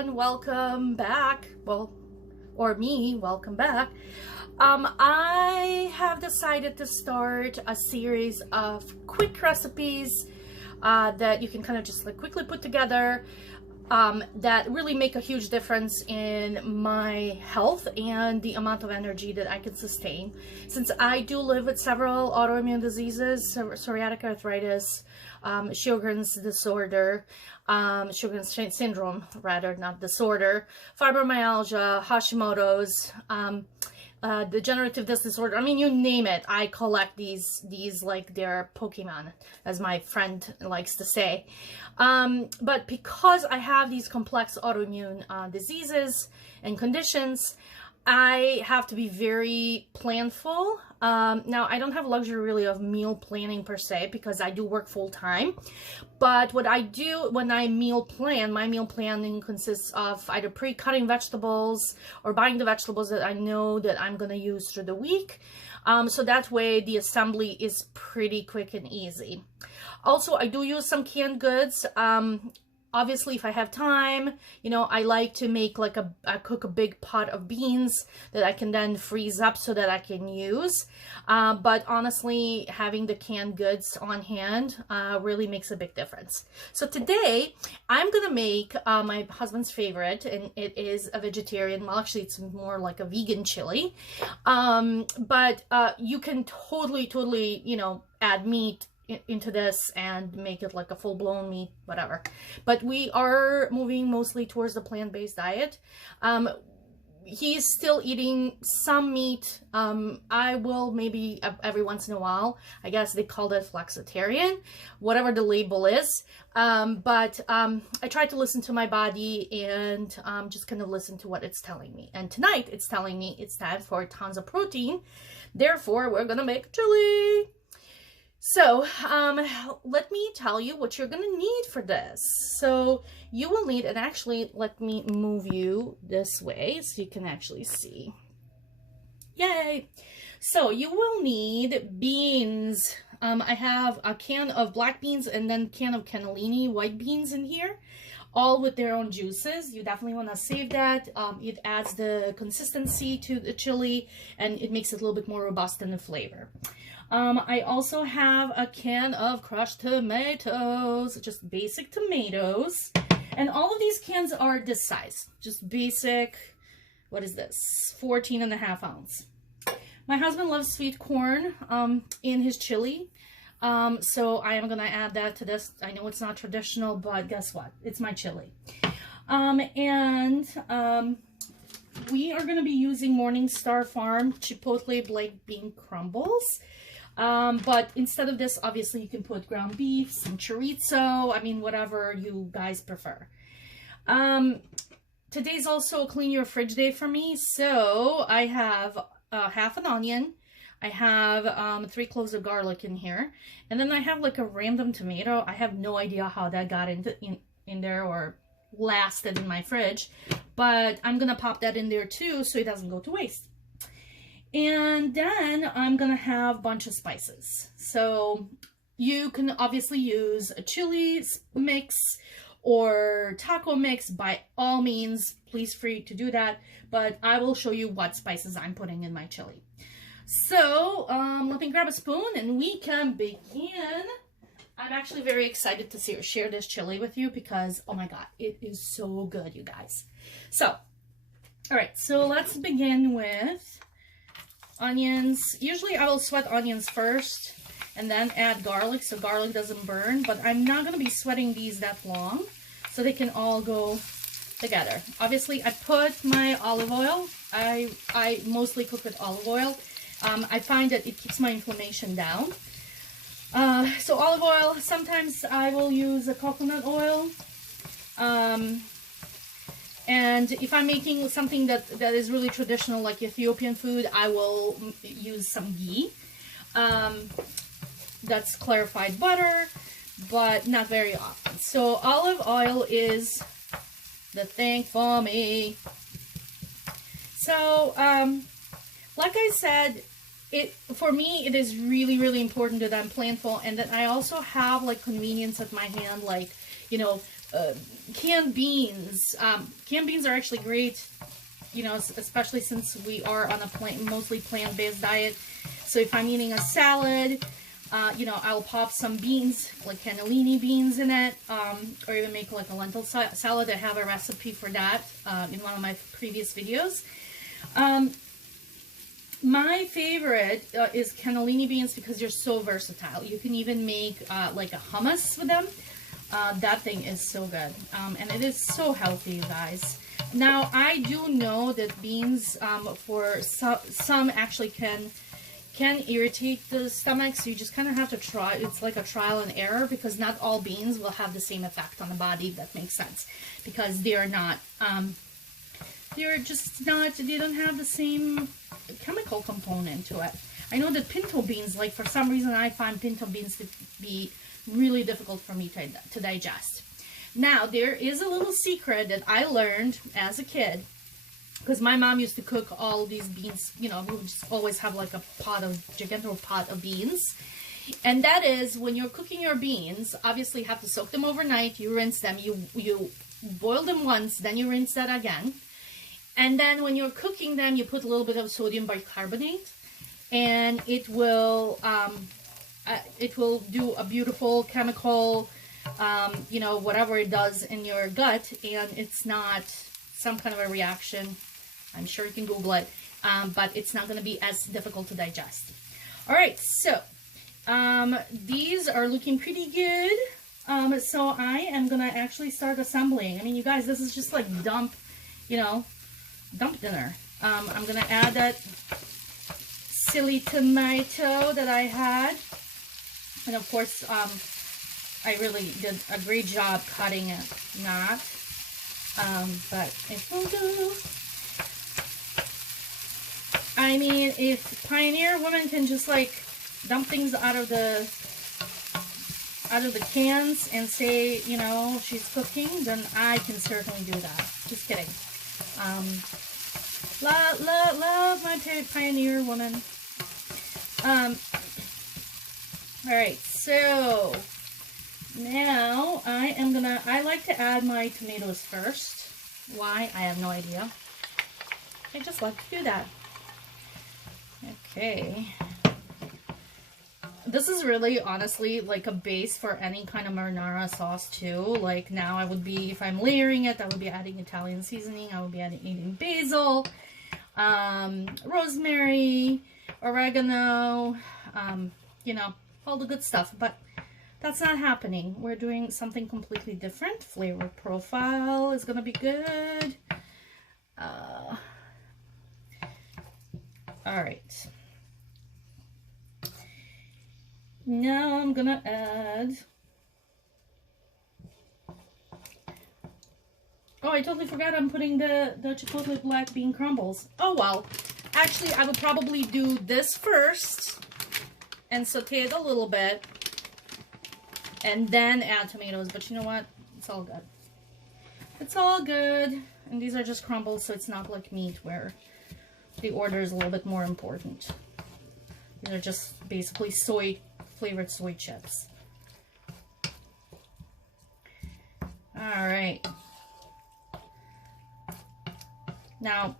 everyone, welcome back. Well, or me, welcome back. I have decided to start a series of quick recipes that you can kind of just like quickly put together that really make a huge difference in my health and the amount of energy that I can sustain. Since I do live with several autoimmune diseases, psoriatic arthritis, Sjogren's disorder, Sjogren's syndrome, rather, not disorder, fibromyalgia, Hashimoto's, degenerative disc disorder. I mean, you name it. I collect these like they're Pokemon, as my friend likes to say. But because I have these complex autoimmune diseases and conditions, I have to be very planful. Now, I don't have luxury really of meal planning per se because I do work full time. But what I do when I meal plan, my meal planning consists of either pre-cutting vegetables or buying the vegetables that I know that I'm going to use through the week. So that way the assembly is pretty quick and easy. Also, I do use some canned goods. Obviously, if I have time, you know, I like to make like I cook a big pot of beans that I can then freeze up so that I can use. But honestly, having the canned goods on hand really makes a big difference. So today, I'm gonna make my husband's favorite, and it is a vegetarian. Well, actually, it's more like a vegan chili. But you can totally, you know, add meat into this and make it like a full-blown meat, whatever. But we are moving mostly towards the plant-based diet. He's still eating some meat. I will maybe every once in a while. I guess they call it flexitarian, whatever the label is. But I try to listen to my body and just kind of listen to what it's telling me. And tonight it's telling me it's time for tons of protein. Therefore, we're gonna make chili. So, let me tell you what you're going to need for this. So, you will need, and actually, let me move you this way so you can actually see. Yay! So, you will need beans. I have a can of black beans and then a can of cannellini white beans in here, all with their own juices. You definitely want to save that. It adds the consistency to the chili, and it makes it a little bit more robust in the flavor. I also have a can of crushed tomatoes, just basic tomatoes. And all of these cans are this size, just basic, what is this, 14.5 ounce. My husband loves sweet corn in his chili. So I am going to add that to this. I know it's not traditional, but guess what? It's my chili. We are going to be using Morningstar Farm Chipotle Black Bean Crumbles. But instead of this, obviously you can put ground beef, some chorizo, I mean, whatever you guys prefer. Today's also a clean your fridge day for me. So I have half an onion. I have 3 cloves of garlic in here. And then I have like a random tomato. I have no idea how that got in there or lasted in my fridge. But I'm going to pop that in there too so it doesn't go to waste. And then I'm going to have a bunch of spices. So you can obviously use a chili mix or taco mix. By all means, please free to do that. But I will show you what spices I'm putting in my chili. So let me grab a spoon and we can begin. I'm actually very excited to share this chili with you because, oh my God, it is so good, you guys. So, all right, so let's begin with onions. Usually I will sweat onions first and then add garlic so garlic doesn't burn, but I'm not going to be sweating these that long so they can all go together. Obviously, I put my olive oil. I mostly cook with olive oil. I find that it keeps my inflammation down. So olive oil, sometimes I will use a coconut oil. And if I'm making something that is really traditional, like Ethiopian food, I will use some ghee. That's clarified butter, but not very often. So olive oil is the thing for me. So, like I said, for me, it is really important that I'm planful and that I also have like convenience at my hand, like, you know, canned beans. Canned beans are actually great, you know, especially since we are on a mostly plant-based diet. So if I'm eating a salad, you know, I'll pop some beans, like cannellini beans in it, or even make like a lentil salad. I have a recipe for that in one of my previous videos. My favorite is cannellini beans because they're so versatile. You can even make like a hummus with them. That thing is so good, and it is so healthy, you guys. Now, I do know that beans for some actually can irritate the stomach, so you just kind of have to try. It's like a trial and error, because not all beans will have the same effect on the body, if that makes sense, because they're not, they're just not, they don't have the same chemical component to it. I know that pinto beans, like for some reason I find pinto beans to be really difficult for me to digest. Now, there is a little secret that I learned as a kid, because my mom used to cook all these beans, you know, we would just always have like a gigantic pot of beans. And that is, when you're cooking your beans, obviously you have to soak them overnight, you rinse them, you boil them once, then you rinse that again. And then when you're cooking them, you put a little bit of sodium bicarbonate, and it will do a beautiful chemical, you know, whatever it does in your gut, and it's not some kind of a reaction. I'm sure you can Google it, but it's not going to be as difficult to digest. All right, so these are looking pretty good. So I am going to actually start assembling. I mean, you guys, this is just like dump dinner. I'm going to add that silly tomato that I had. And of course, I really did a great job cutting it, but it will do. I mean, if Pioneer women can just like dump things out of the cans and say, you know, she's cooking, then I can certainly do that. Just kidding. Love my Pioneer woman. All right, so now I like to add my tomatoes first. Why? I have no idea. I just like to do that. Okay. This is really, honestly, like a base for any kind of marinara sauce too. Like now I would be, if I'm layering it, I would be adding Italian seasoning. I would be adding basil, rosemary, oregano, you know, all the good stuff. But that's not happening. We're doing something completely different. Flavor profile is gonna be good. All right. Now I'm gonna add. Oh, I totally forgot I'm putting the chipotle black bean crumbles. Oh well. Actually, I would probably do this first and saute it a little bit, and then add tomatoes. But you know what? It's all good. It's all good. And these are just crumbles, so it's not like meat where the order is a little bit more important. These are just basically flavored soy chips. All right. Now,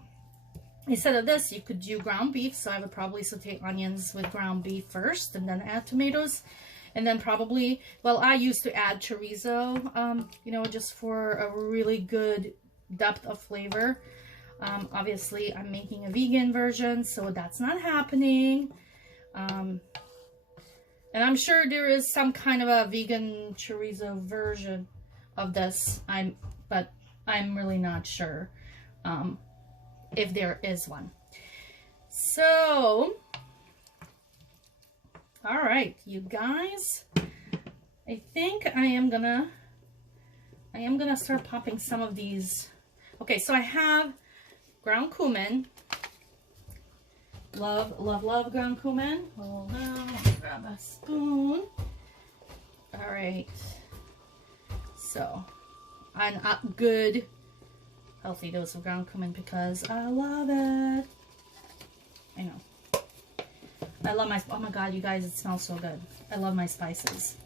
instead of this, you could do ground beef. So I would probably saute onions with ground beef first and then add tomatoes. And then probably, well, I used to add chorizo, you know, just for a really good depth of flavor. Obviously, I'm making a vegan version, so that's not happening. And I'm sure there is some kind of a vegan chorizo version of this, but I'm really not sure if there is one. So, all right, you guys, I think I am gonna start popping some of these. Okay, so I have ground cumin. Love, love, love ground cumin. Hold on, let me grab a spoon. All right. So, a good, healthy dose of ground cumin because I love it. I know. I love my, oh my God, you guys, it smells so good. I love my spices.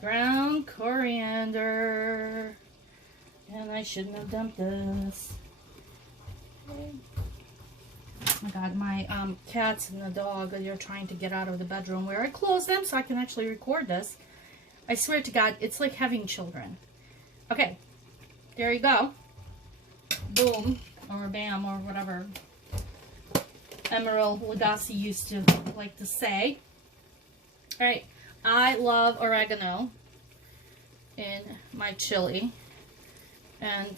Ground coriander. And I shouldn't have dumped this. Okay. Oh my god, my cats and the dog, they're trying to get out of the bedroom where I closed them so I can actually record this. I swear to God, it's like having children. Okay, there you go. Boom, or bam, or whatever Emerald Lagasse used to like to say. Alright, I love oregano in my chili. And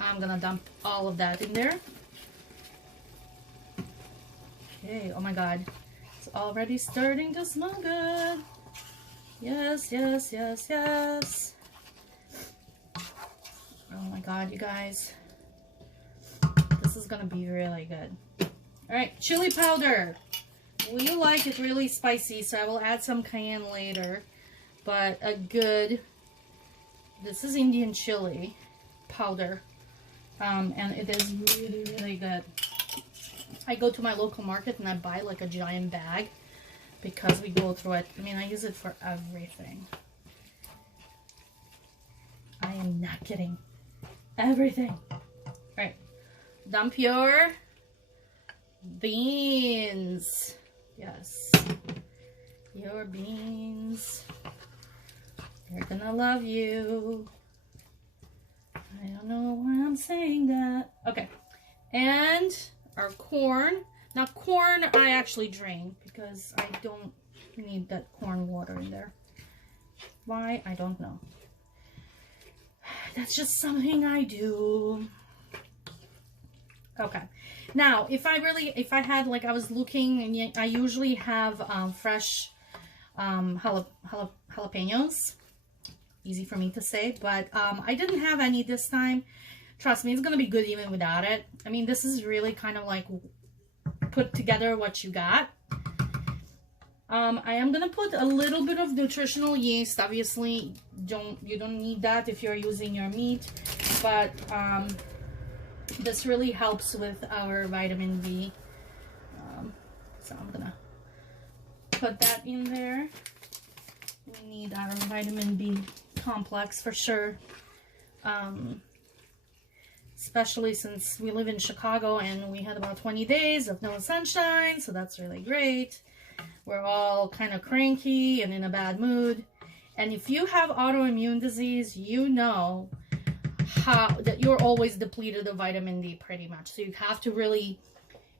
I'm gonna dump all of that in there. Okay, oh my god. It's already starting to smell good. Yes, yes, yes, yes. Oh my god, you guys. This is gonna be really good. Alright, chili powder. We like it really spicy, so I will add some cayenne later. But a good, this is Indian chili powder. And it is really, really good. I go to my local market and I buy like a giant bag because we go through it. I mean, I use it for everything. I am not kidding. Everything. Alright. Dump your beans. Yes. Your beans. They're gonna love you. I don't know why I'm saying that. Okay. And our corn. Now corn I actually drain because I don't need that corn water in there. Why? I don't know. That's just something I do. Okay. Now, if I had, like, I was looking, and I usually have fresh jalapenos. Easy for me to say, but I didn't have any this time. Trust me, it's gonna be good even without it. I mean, this is really kind of like put together what you got. I am gonna put a little bit of nutritional yeast. Obviously, you don't need that if you're using your meat, but this really helps with our vitamin B. So I'm gonna put that in there. We need our vitamin B complex for sure. Especially since we live in Chicago and we had about 20 days of no sunshine, so that's really great. We're all kind of cranky and in a bad mood. And if you have autoimmune disease, you know how that you're always depleted of vitamin D pretty much. So you have to really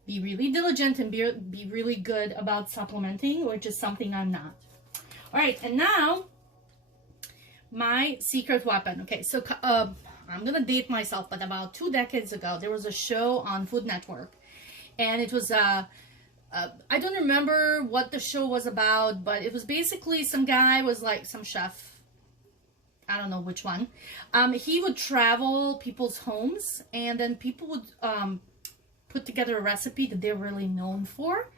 be really diligent and be really good about supplementing, which is something I'm not. All right, and now my secret weapon. Okay, so I'm gonna date myself, but about 2 decades ago, there was a show on Food Network, and it was I don't remember what the show was about, but it was basically some guy was like some chef. I don't know which one. He would travel people's homes, and then people would put together a recipe that they're really known for.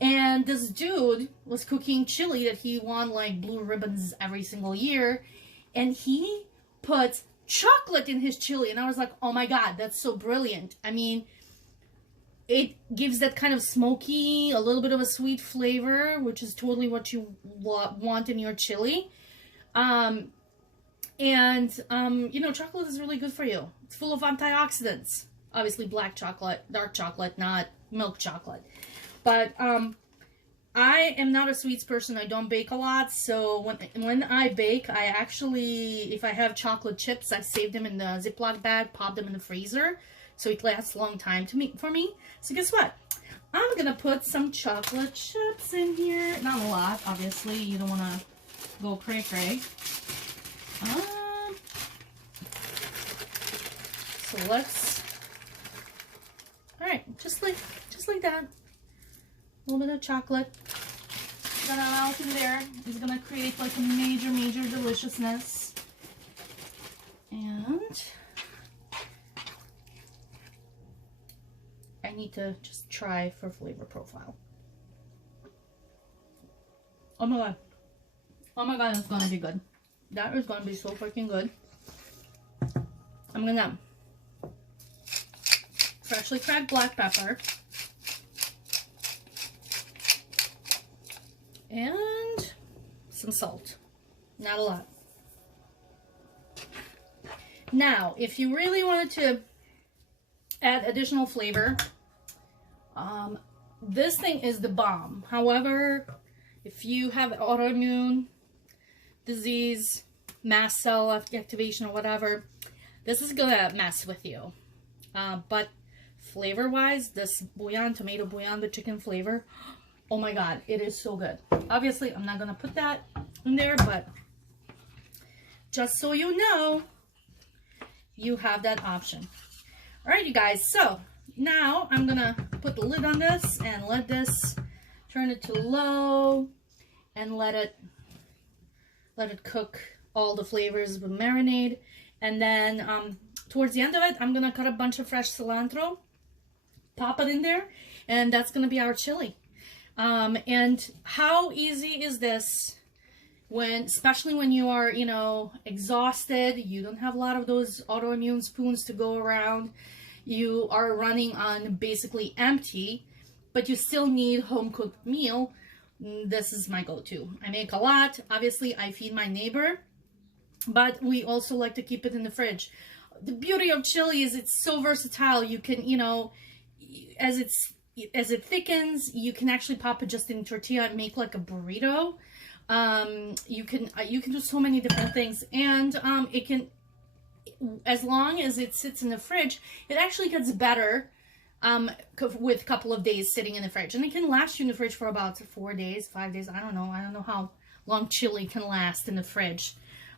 And this dude was cooking chili that he won like blue ribbons every single year, and he put chocolate in his chili, and I was like, oh my god, that's so brilliant. I mean, it gives that kind of smoky, a little bit of a sweet flavor, which is totally what you want in your chili. You know, chocolate is really good for you. It's full of antioxidants. Obviously black chocolate, dark chocolate, not milk chocolate. But I am not a sweets person. I don't bake a lot, so when I bake, I actually, if I have chocolate chips, I save them in the Ziploc bag, pop them in the freezer, so it lasts a long time for me. So guess what? I'm gonna put some chocolate chips in here. Not a lot, obviously. You don't want to go cray-cray. So let's. All right, just like that. A little bit of chocolate. Gonna melt in there. It's gonna create like a major deliciousness. And I need to just try for flavor profile. Oh my god. Oh my god, it's gonna be good. That is gonna be so freaking good. I'm gonna freshly cracked black pepper. And some salt. Not a lot. Now, if you really wanted to add additional flavor, this thing is the bomb. However, if you have autoimmune disease, mast cell activation or whatever, this is gonna mess with you. But flavor wise, this bouillon, tomato bouillon, the chicken flavor, oh my god, it is so good. Obviously, I'm not gonna put that in there, but just so you know, you have that option. All right, you guys, so now I'm gonna put the lid on this and let this, turn it to low and let it cook all the flavors with marinade. And then towards the end of it, I'm gonna cut a bunch of fresh cilantro, pop it in there, and that's gonna be our chili. And how easy is this when, especially when you are, you know, exhausted, you don't have a lot of those autoimmune spoons to go around, you are running on basically empty, but you still need home cooked meal. This is my go-to. I make a lot. Obviously, I feed my neighbor, but we also like to keep it in the fridge. The beauty of chili is it's so versatile. You can, you know, as it thickens, you can actually pop it just in tortilla and make like a burrito. You can do so many different things, and it can, as long as it sits in the fridge, it actually gets better with a couple of days sitting in the fridge, and it can last you in the fridge for about 4 days, 5 days. I don't know how long chili can last in the fridge,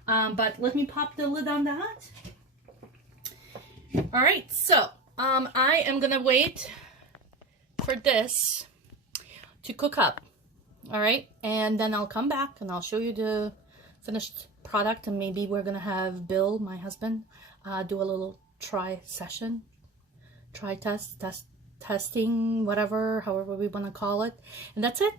but let me pop the lid on that. All right, so I am gonna wait for this to cook up. All right, and then I'll come back and I'll show you the finished product, and maybe we're gonna have Bill, my husband, do a little testing, whatever, however we want to call it. And that's it.